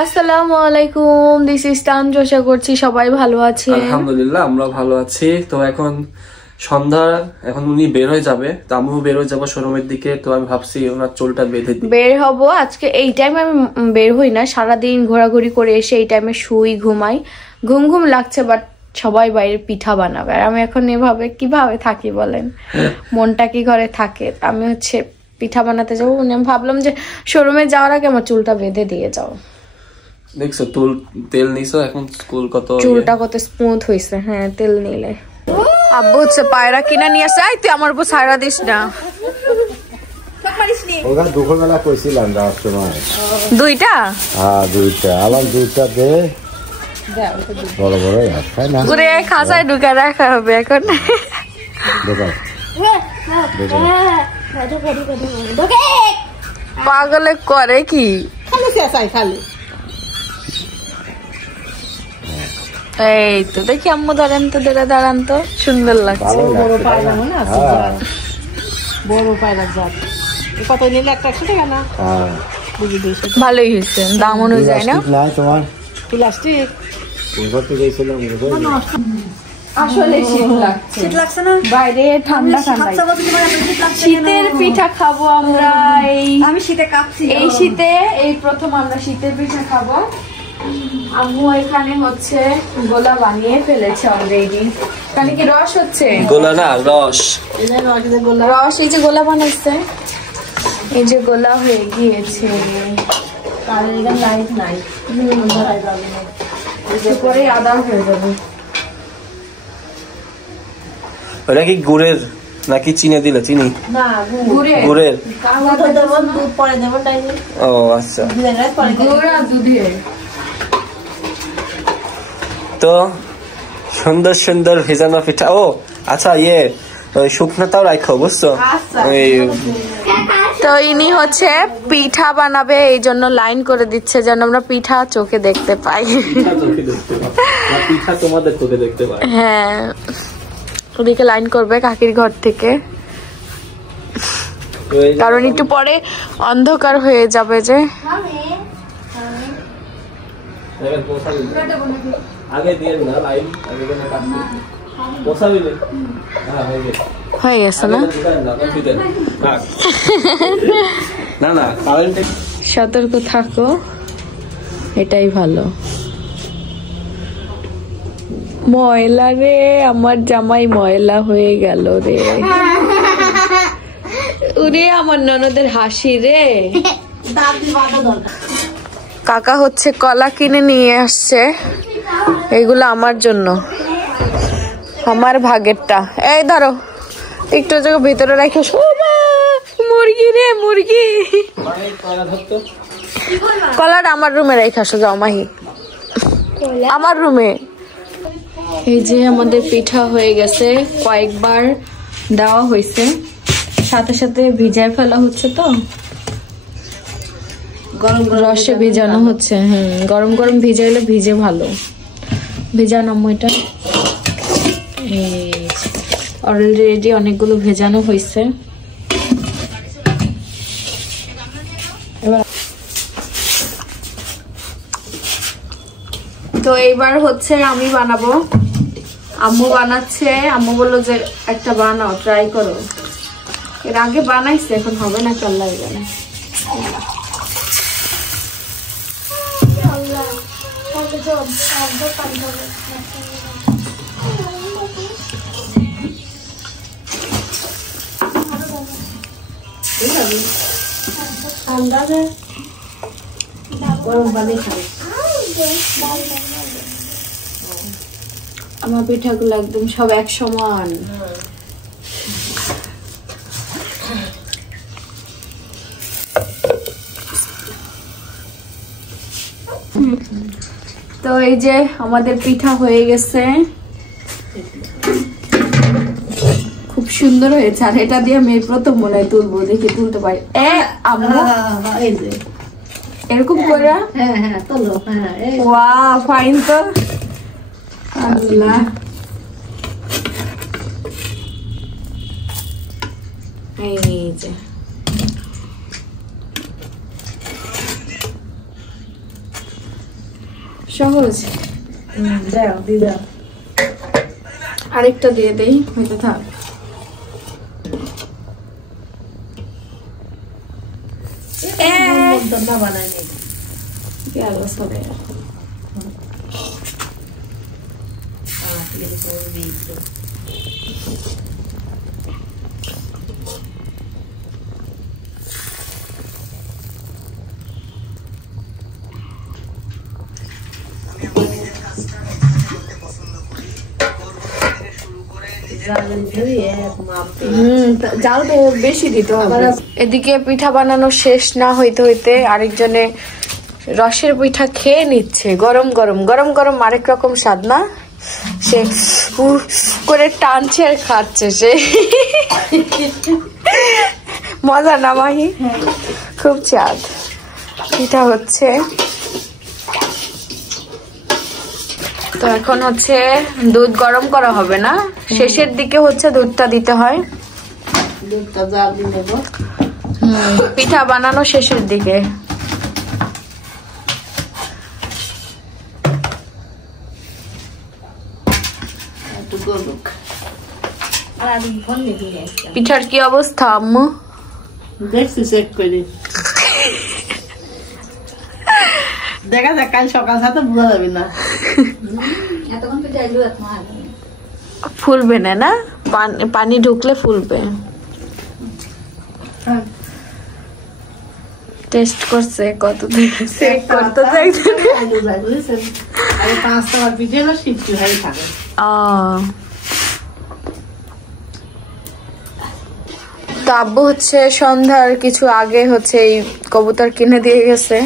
আসসালামু আলাইকুম, this is Tanju. আশা করছি সবাই ভালো আছে। আলহামদুলিল্লাহ আমরা ভালো আছি। তো এখন সন্ধ্যা, এখন উনি বের হয়ে যাবে, তো আমিও বের হয়ে যাবো শোরুমের দিকে। তো আমি ভাবছি ওনার চুলটা বেঁধে দিই। বের হব আজকে। এই টাইমে আমি বের হই না, সারাদিন ঘোরাঘুরি করে এসে এই টাইমে শুই, ঘুমাই। ঘুম ঘুম লাগছে, বাট সবাই বাইরে পিঠা বানাবে আর আমি এখন এভাবে কিভাবে থাকি বলেন? মনটা কি ঘরে থাকে? আমি হচ্ছে পিঠা বানাতে যাবো। আমি ভাবলাম যে শোরুমে যাওয়ার আগে আমার চুলটা বেঁধে দিয়ে যাও। দেখছো তেল নিছো, এখন চুল কত চুলটা কত স্মুথ হয়েছে। হ্যাঁ, তেল নিলে। আব্বু হচ্ছে পায়রা কিনা নিয়ে আসে। তুই আমার উপর সায়রা দিস না। ওখানে দুপুরবেলা কইছিলাম যাওয়ার সময় দুইটা আলাম দুইটা দে বড় বড় তাই না ঘুরে খাঁচায় ঢুকে রাখা হবে এখন। পাগলে করে কি? এই তো দেখি আম্মু দাঁড়ান তো, দাঁড়ান তো, সুন্দর লাগছে। বড় পায়রা মনে আছে? বড় পায়রা জাত কত নিলে? 100 টাকা না? ভালোই হয়েছে, দাম অনুযায়ী না? তোমার প্লাস্টিক আসলে শীত লাগছে না? বাইরে ঠান্ডা ঠান্ডা। শীতের পিঠা খাবো আমরা। আমি শীতে কাঁপছি। এই শীতে এই প্রথম আমরা শীতের পিঠা খাবো। আম্মু এখানে হচ্ছে গোলা বানিয়ে ফেলেছে অলরেডি। এখানে কি রস হচ্ছে? গোলা না, রস। রস। এই যে গোলা বানাচ্ছে, এই যে গোলা হয়ে গিয়েছে। লাইট নাই, পরে আদা হয়ে যাবে। ওটা কি গুড়ের নাকি চিনি দিলে? চিনি না, গুড়ের। ও আচ্ছা। গুড় আর দুধের। তো সুন্দর সুন্দর ভেজানো পিঠা। ও আচ্ছা, ওই শুকনাটাও রাখো, বুঝছো? তো ইনি হচ্ছে পিঠা বানাবে, এই জন্য লাইন করে দিচ্ছে যেন আমরা পিঠা চোখে দেখতে পাই। পিঠা তোমাদের চোখে দেখতে পাই। হ্যাঁ, ওদিকে লাইন করবে কাকির ঘর থেকে, কারণ একটু পরে অন্ধকার হয়ে যাবে যে। আগে দিয়ে না লাইন, আগে কোনো কাজ নেই। বসাবিলে হ্যাঁ হয়ে গেছে না? না না, কারেন্ট। সতর্ক থাকো, এটাই ভালো। ময়লা রে, আমার জামাই ময়লা হয়ে গেল রে। ওরে আমার ননদের হাসি রে। কাকা হচ্ছে কলা কিনে নিয়ে আসছে, এগুলো আমার জন্য, আমার ভাগেরটা। এই ধরো, একটু জায়গা ভিতরে রেখে। মুরগি রে, মুরগি। কলাটা আমার রুমে রেখে আসো, যাও মাহি, আমার রুমে। এই যে আমাদের পিঠা হয়ে গেছে, কয়েকবার দেওয়া হয়েছে, সাথে সাথে ভিজায় ফেলা হচ্ছে। তো গরম রসে ভেজানো হচ্ছে। গরম গরম ভিজাইলে ভিজে ভালো। ভেজানো এটা অলরেডি অনেকগুলো ভেজানো হয়েছে। তো এইবার হচ্ছে আমি বানাবো, আম্মু বানাচ্ছে। আম্মু বললো যে একটা বানাও, ট্রাই করো। এর আগে বানাইছে, এখন হবে না কি আল্লাহ জানে। আমার পিঠাগুলো একদম সব এক সমান। তো এই যে আমাদের পিঠা হয়ে গেছে, খুব সুন্দর হয়েছে। আর এটা দিয়ে আমি প্রথম মনে হয় তুলবো, দেখি তুলতে পারি। এরকম করে ওয়াও, ফাইন তো। আল্লাহ, এই যে সহজ। দাও দিয়ে দাও, আরেকটা দিয়ে দেই, হয়তো থাক। বানাই নেই কি অবস্থা রে। জাল তো বেশি দিতে হবে। এদিকে পিঠা বানানো শেষ না হইতে হইতে আরেকজনে রসের পিঠা খেয়ে নিচ্ছে। গরম গরম গরম গরম আরেক রকম স্বাদ না? সে করে টানছে আর খাচ্ছে সে। মজা না মাহি? খুব স্বাদ। পিঠা হচ্ছে তো এখন হচ্ছে দুধ গরম করা হবে না, শেষের দিকে হচ্ছে দুধটা দিতে হয়। দুধটা জাল দিয়ে নেব। পিঠা বানানো শেষের দিকে। পিঠার কি অবস্থা আম্মু? দেখছি চেক করে, দেখা যাক কাল সকাল সাথে বোঝা যাবে না। ফুলবে না, না পানি ঢুকলে ফুলবে। টেস্ট করছে কত চেক করতে তো আব্বু হচ্ছে সন্ধ্যার কিছু আগে হচ্ছে এই কবুতর কিনে দিয়ে গেছে,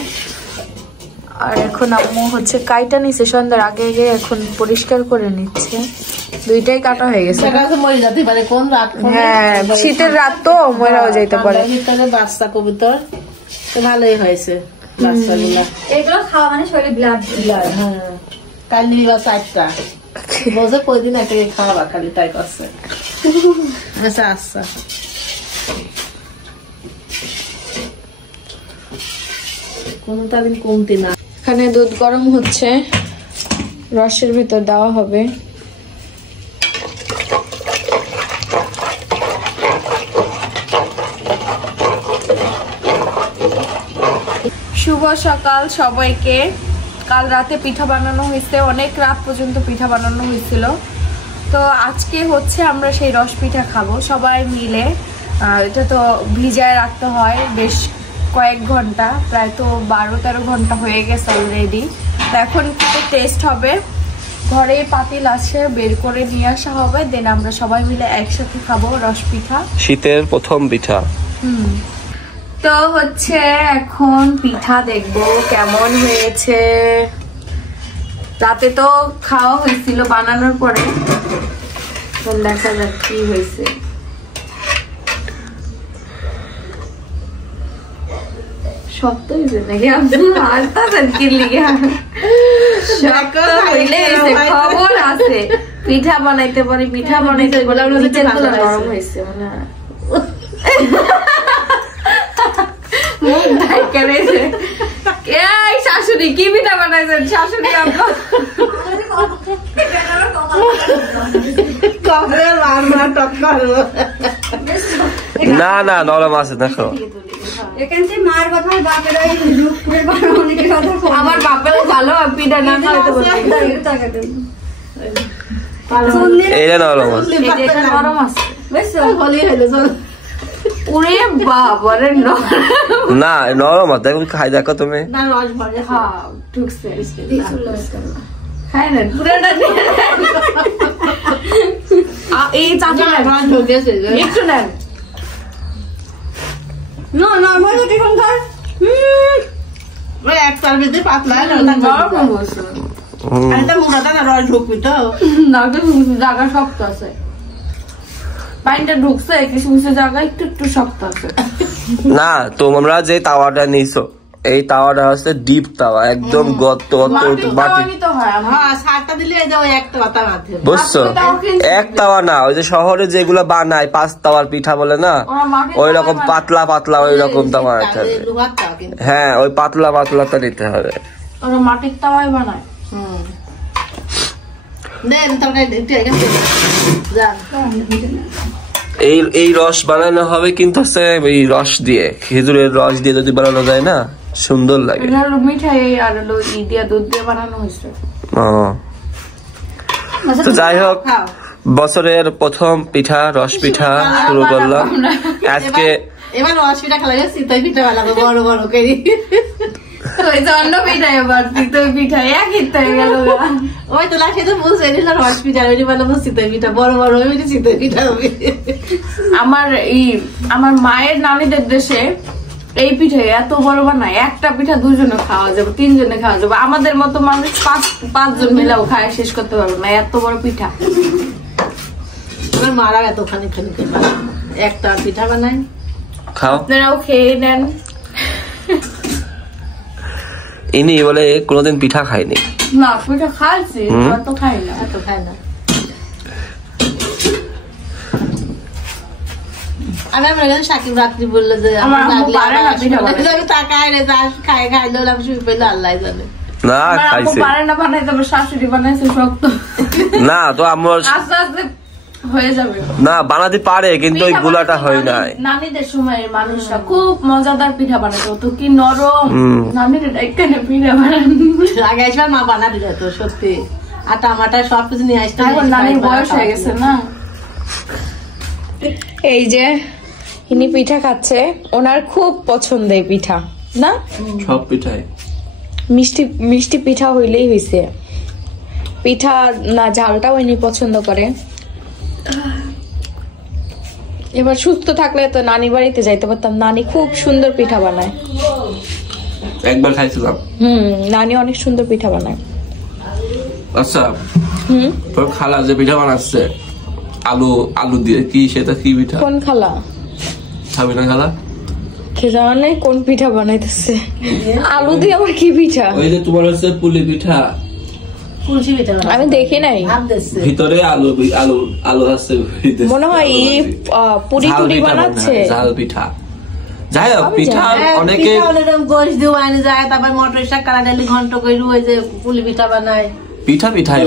আর এখন আম্মু হচ্ছে কাইটা নিচ্ছে সন্ধ্যার আগে আগে, এখন পরিষ্কার করে নিচ্ছে। দুইটাই কাটা হয়ে গেছে। হ্যাঁ, শীতের রাত তো মরাও যেতে পারে। বাচ্চা কবুতর তো ভালোই হয়েছে, বাচ্চাগুলা এগুলো খাওয়া মানে শরীরে ব্লাড। হ্যাঁ, কাল নিবা 4টা বলছে কয়দিন একটা খাওয়া খালি তাই করছে। আচ্ছা আচ্ছা, কোনটা দিন কমতি না। এখানে দুধ গরম হচ্ছে, রসের ভেতর দেওয়া হবে। শুভ সকাল সবাইকে। কাল রাতে পিঠা বানানো হয়েছে, অনেক রাত পর্যন্ত পিঠা বানানো হয়েছিল। তো আজকে হচ্ছে আমরা সেই রস পিঠা খাবো সবাই মিলে। এটা তো ভিজায় রাখতে হয় বেশ কয়েক ঘন্টা, প্রায় তো 12-13 ঘন্টা হয়ে গেছে অলরেডি। তো এখন টেস্ট হবে, ঘরে পাতিল আছে বের করে নিয়ে আসা হবে, দেন আমরা সবাই মিলে একসাথে খাবো রস পিঠা, শীতের প্রথম পিঠা। তো হচ্ছে এখন পিঠা দেখবো কেমন হয়েছে। রাতে তো খাওয়া হয়েছিল বানানোর পরে, দেখা যাক কি হয়েছে। শক্ত হয়েছে নাকি খবর আছে? পিঠা বানাইতে পারি, পিঠা বানাইতে নরম হয়েছে মানে শাশুড়ি কি পিঠা বানাইছেন? শাশুড়ি না না নরম আছে, দেখো আমার বাপের ভালো পিঠা না খাওয়াতে এইটা নরম আছে, নরম আছে। ওরে বাবারে না নরম আছে, দেখো খাই দেখো তুমি। খাই না পুরাটা এই চাচা একটু নেন। জায়গা শক্ত আছে, পানিটা ঢুকছে কিছু কিছু জায়গা একটু একটু শক্ত আছে। না তোমরা যে তাওয়াটা নিছো এই তাওয়াটা হচ্ছে ডিপ তাওয়া, একদম গত বুঝছো? এক তাওয়া না, ওই যে শহরে যেগুলো বানায় 5 তাওয়ার পিঠা বলে না, ওই রকম পাতলা পাতলা ওই রকম তাওয়া। হ্যাঁ, ওই পাতলা পাতলাটা নিতে হবে। ওরা মাটির তাওয়ায় বানায়। এই রস বানানো হবে কিন্তু এই রস দিয়ে, খেজুরের রস দিয়ে যদি বানানো যায় না সুন্দর লাগে। মিঠাই আর ই দিয়ে দুধ দিয়ে বানানো হয়েছে। তো যাই হোক, বছরের প্রথম পিঠা রস পিঠা শুরু করলাম আজকে। এবার রস পিঠা খেলা যায়, চিতই পিঠা বানাবো বড় বড় করে। অন্য পিঠা এবার চিতই পিঠা একই হয়ে গেল। ওই তো লাঠি তো বুঝে নিল রস পিঠা, ওই বানাবো চিতই পিঠা বড় বড়, ওই চিতই পিঠা হবে। আমার মায়ের নানিদের দেশে এই পিঠে এত বড় বানায়, একটা পিঠা 2 জনে খাওয়া যাবে, 3 জনে খাওয়া যাবে। আমাদের মতো মানুষ 5 জন মিলেও খায় শেষ করতে পারবে না এত বড় পিঠা। আমার মারা এতখানি খানি একটা পিঠা বানায়, আপনারাও খেয়ে নেন। ইনি বলে কোনোদিন পিঠা খাইনি। না, পিঠা খাইছি, এত খাই না, এত খাই না। আমি আমার সাকিব রাত্রি বললো যে তাকায় রে খায় খাইলো শুয়ে পেলো, আল্লাহ জানে। না খাইছে পারে না বানাইতে, আমার শাশুড়ি বানাইছে শক্ত। না তো আমার আস্তে আস্তে হয়ে যাবে। না বানাতে পারে কিন্তু ওই গুলাটা হয় না। নানিদের সময়ের মানুষরা খুব মজাদার পিঠা বানাতো, তো কি নরম। নানিদের এখানে পিঠা বানান আগে আসবার মা বানা দিল তো সত্যি, আটা মাটা সবকিছু নিয়ে আসতে। এখন নানির বয়স হয়ে গেছে না। এই যে ইনি পিঠা খাচ্ছে, ওনার খুব পছন্দ এই পিঠা না, সব পিঠাই মিষ্টি মিষ্টি পিঠা হইলেই হয়েছে। পিঠা না ঝালটাও ইনি পছন্দ করে। এবার সুস্থ থাকলে তো নানি বাড়িতে যাইতে পারতাম, নানি খুব সুন্দর পিঠা বানায়। একবার খাইছিলাম। নানি অনেক সুন্দর পিঠা বানায়। আচ্ছা, তোর খালা যে পিঠা বানাচ্ছে আলু আলু দিয়ে, কি সেটা কি পিঠা? কোন খালা? খাবি না খালা? কে জানে কোন পিঠা বানাইতেছে? আলু দিয়ে আবার কি পিঠা? ওই যে তোমার হচ্ছে পুলি পিঠা। আমি দেখি নাই, ভিতরে আলু আলু আলু আছে মনে হয় পুরি টুরি বানাচ্ছে। ঝাল পিঠা। যাই হোক, পিঠা অনেকে গোশ দিয়ে আনে যায়, তারপর মটর শাক কালা ডালি ঘন্ট করে ওই যে পুলি পিঠা বানায়। পিঠা পিঠাই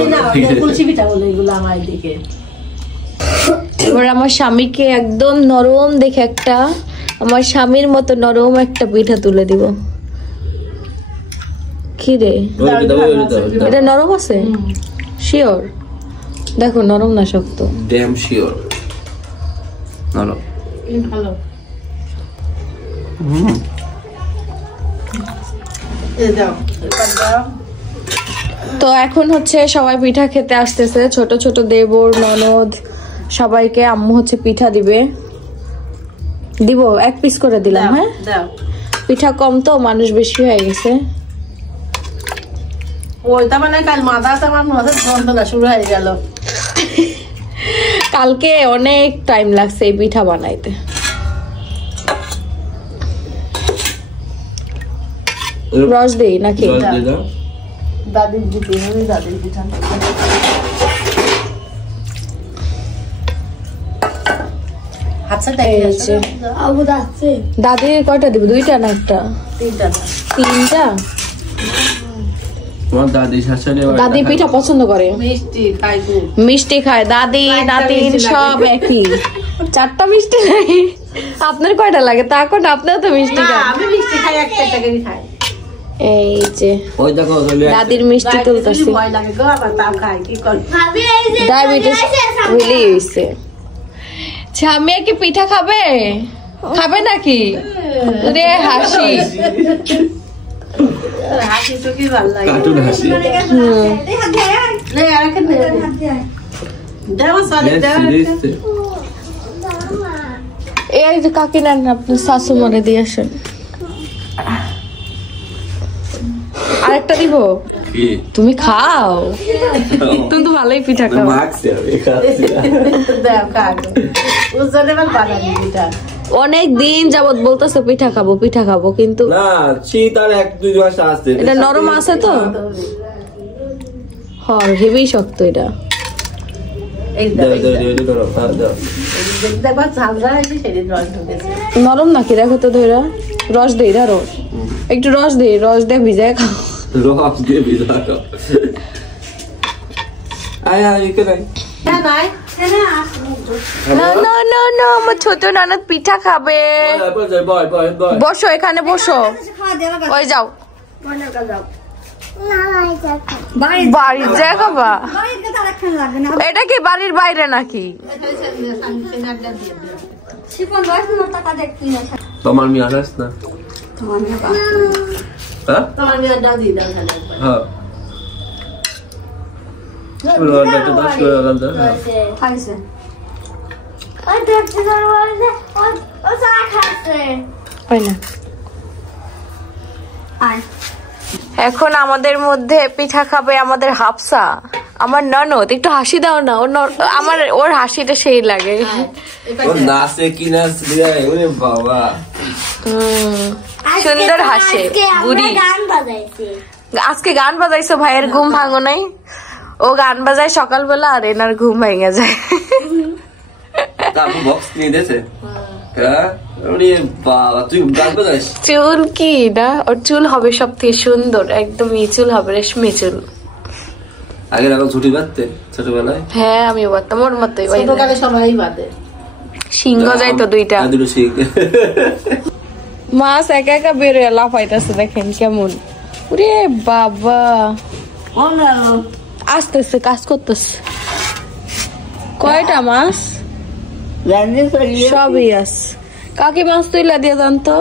কুলসি পিঠা বলে এগুলো আমার দিকে। এবার আমার স্বামীকে একদম নরম দেখে একটা, আমার স্বামীর মতো নরম একটা পিঠা তুলে দিব। কি রে, এটা নরম আছে? শিওর? দেখো নরম না শক্ত? ড্যাম শিওর নরম। ভালো। তো এখন হচ্ছে সবাই পিঠা খেতে আসতেছে, ছোট ছোট দেবর ননদ সবাইকে আম্মু হচ্ছে পিঠা দিবে। দিব 1 পিস করে দিলাম। হ্যাঁ, পিঠা কম তো মানুষ বেশি হয়ে গেছে। ওইটা মানে কাল মাথাটা আমার মাথায় যন্ত্রণা শুরু হয়ে গেল। কালকে অনেক টাইম লাগছে এই পিঠা বানাইতে। রস দেই নাকি? দাদির দিতে হবে, দাদির পিঠা। দাদির কয়টা দিব? 2টা না একটা? 3টা। দাদি পিঠা পছন্দ করে, মিষ্টি খায়। দাদি নাতিন সব একই। 4টা মিষ্টি লাগে। আপনার কয়টা লাগে? তা কয়টা? আপনার তো মিষ্টি খায়। আমি মিষ্টি খাই, একটা করে খাই। এই যে দাদির মিষ্টি তুলতেছি। ডায়াবেটিস হইলেই হইছে। স্বামী কি পিঠা খাবে? খাবে নাকি? রে হাসি হাসি তো কি ভালো লাগে। এই যে কাকি নেন, আপনি শাশু মনে দিয়ে আসেন। আরেকটা দিব? তুমি খাও, তুমি তো ভালোই পিঠা খাও। অনেক দিন যাবত বলতেছে পিঠা খাবো পিঠা খাবো, কিন্তু এটা নরম আছে তো, হেভি শক্ত। এটা নরম নাকি? দেখো তো ধরা। রস দেই, রস একটু রস দেই, রস দিয়ে ভিজায় খাও। রস দিয়ে ভিজানো। আয় আয় এখানে আমার ছোট ননদ পিঠা খাবে। বসো এখানে বসো, ওই যাও বাড়ির জায়গা বা এটা কি বাড়ির বাইরে নাকি? তোমার মেয়ে আনাস না? হ্যাঁ হ্যাঁ এখন আমাদের মধ্যে পিঠা খাবে আমাদের হাফসা, আমার ননদ। একটু হাসি দাও না, আমার ওর হাসিটা সেই লাগে। নাচে কি নাচ বাবা, সুন্দর হাসে বুড়ি। আজকে গান বাজাইছো, ভাইয়ের ঘুম ভাঙো নাই? ও গান বাজায় সকালবেলা আর এনার ঘুম ভেঙে যায়। তারপর বক্স নিয়ে দিয়েছে। চুল কি না, ওর চুল হবে সব থেকে সুন্দর, একদম চুল হবে রেশমি চুল। আগে এখন ছুটি বাঁধতে ছোটবেলায়? হ্যাঁ আমি বাঁধতাম ওর মতোই, সবাই বাঁধে। সিংহ যাইতো দুইটা। মাছ একা একা বেরোয় লাফাইতেছে, দেখেন কেমন। ওরে বাবা, আসতেছে কাজ করতেছে। কয়টা মাছ? সবই আছে। কাকি মাছ তুইলা দিয়ে যান তো।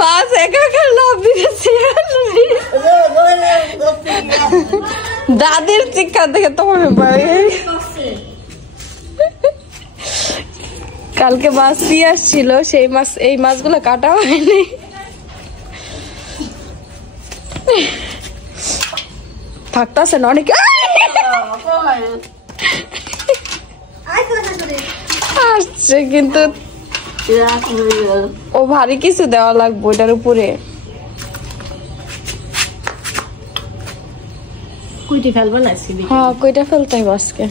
মাছ একা একা লাভ দিতেছে। দাদির চিৎকার দেখে তোমার কালকে মাছ দিয়ে আসছিল, সেই মাছ এই মাছগুলো কাটা হয়নি। থাকতেছে না অনেক আসছে, কিন্তু ও ভারী কিছু দেওয়া লাগবে ওটার উপরে। কুইটি ফেলবো না? হ্যাঁ কুইটা ফেলতে হবে আজকে।